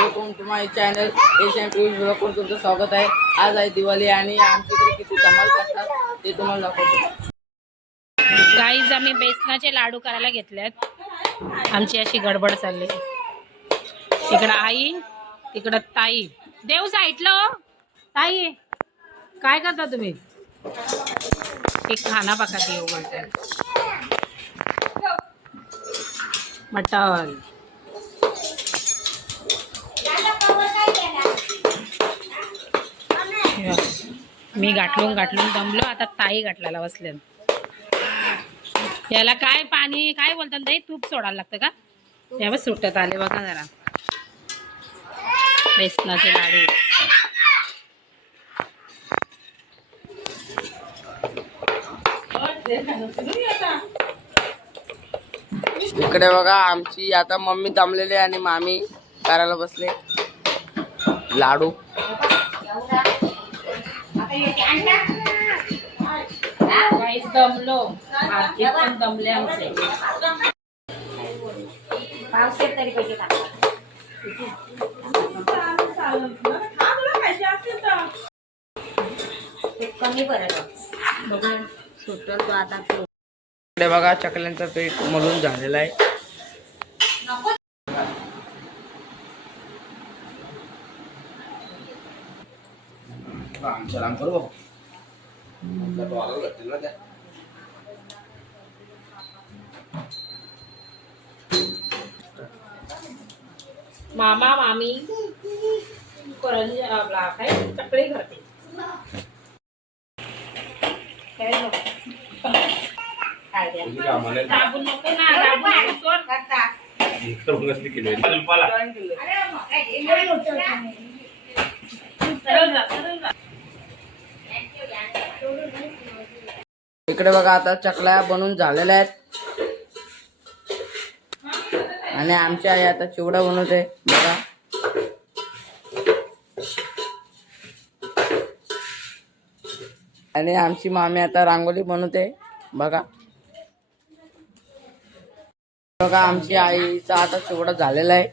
Welcome to my channel Asian टूज blog वर तुमचं स्वागत आहे। आज आहे दिवाळी आणि आमच्याकडे किती धमाल करतात ते तुम्हाला दाखवतो। गाईज आम्ही बेसनाचे लाडू करायला घेतलेत। आमची अशी गडबड चालली। इकडं आई तिकडं ताई। देव साईटला ताई काय करता तुम्ही? एक खाना पकाती हो बोलते मटन। मी गाठलून दमलो। आता ताई गाठलाला बसले। याला काय पाणी काय बोलतात ताई? तूप सोडायला लागतं का? यावर सुटत आले बघा जरा बेसनाचे लाडू। इकडे बघा आमची आता मम्मी दमलेली आणि मामी करायला बसले लाडू। गाईस दमलो। आजी पण दमले आमचे। पावसात तरी पैसे टाका। कमी बरं बघा सुटल तो आता। इकडे बघा चकल्यांचा पीठ मळून झालेला आहे। मामा मामी करंजी आपला काय चकली करते। काय दाबून नको ना, दाबून सोड करता। इकडे बघा आता चकल्या बनवून झालेल्या आहेत आणि आमची आई आता चिवडा बनवते बघा। आणि आमची मामी आता रांगोळी बनवते बघा। बघा आमची आईचा आता चिवडा झालेला आहे।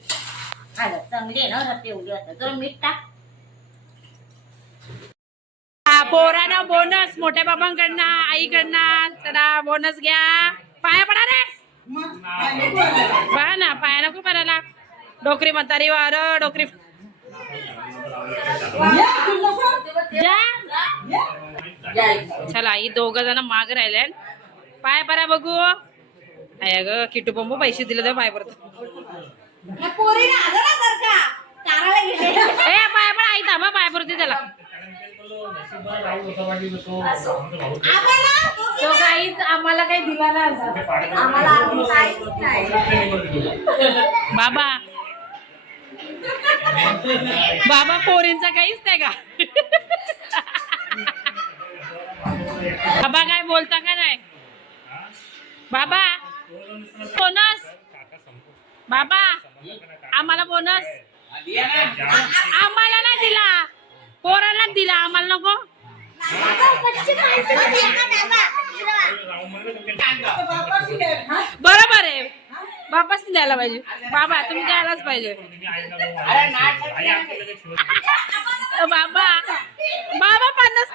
चांगली ना तेवढी आता जर मीठ टाक। पोरांना बोनस मोठ्या बाबांकडनं आईकडनं चला बोनस घ्या। पाया पडा रे पहा ना, पाया नको पडायला। डोकरी म्हातारी वार डोकरी चला ही दोघ जण माग राहिले। पाय परा बघू। अय ग किटू पंपू पैसे दिले तर पाय परत पाय पण आई थांबा पाय परत त्याला। तो काहीच आम्हाला काही दिला नाही बाबा। बाबा पोरींचा काहीच नाही का? बाबा काय बोलता का नाही? बाबा बोनस बाबा आम्हाला बोनस आम्हाला नाही दिला, पोराला दिला आम्हाला नको। बरोबर आहे वापस द्यायला पाहिजे बाबा, तुम्ही द्यायलाच पाहिजे बाबा। बाबा 50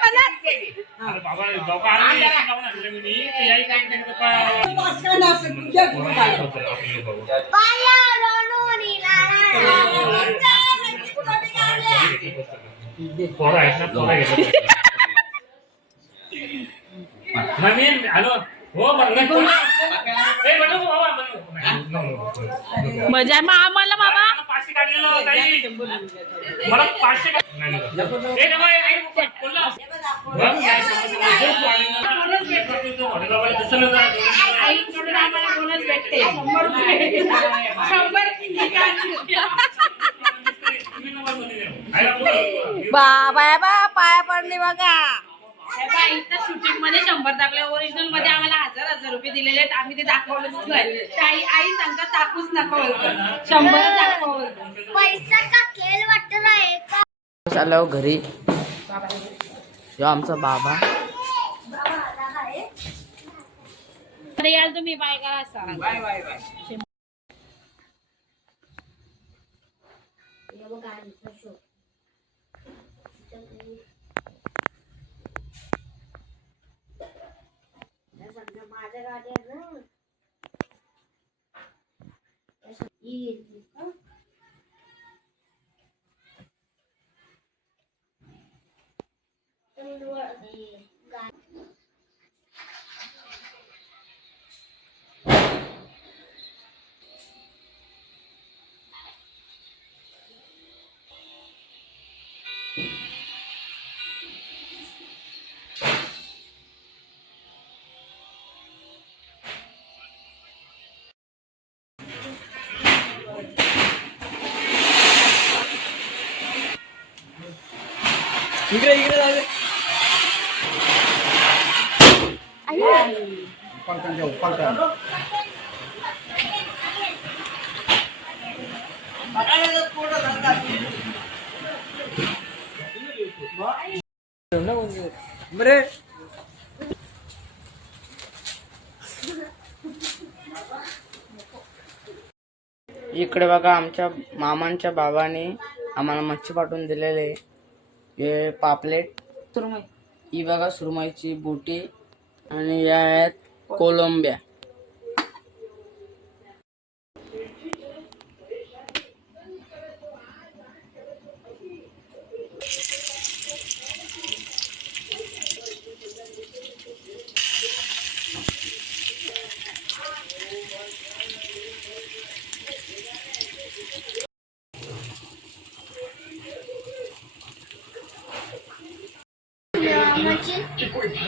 मजा मग आम्हाला बाबा बाबा पाया पडली बघा। शूटिंग मध्ये 100 टाकले, ओरिजिनल मध्ये आम्हाला 1000 रुपये दिलेले आहेत। आम्ही ते दाखवलंच नाही। आई सांगतात टाकूच नका 100 दाखवलं पैसा टाकलेला वाटत नाही का? चाललो घरी जो आमचा बाबा याल तुम्ही बाय करा। Bye bye bye. इकडे इकडे जाऊ दे. बरे इकडे बघा आमच्या मामांच्या बाबाने आम्हाला मच्छी पाठवून दिलेले. हे पापलेट सुरमई, ही बघा सुरमईची बोटी, आणि या आहेत कोलंब्या.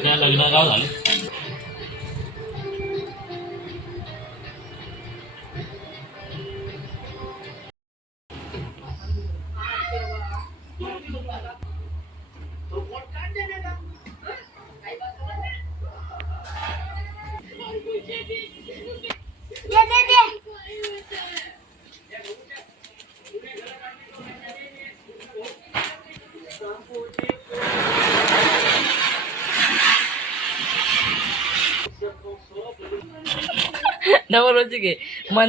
त्या लग्न गाव झाले. डबल होती घे मन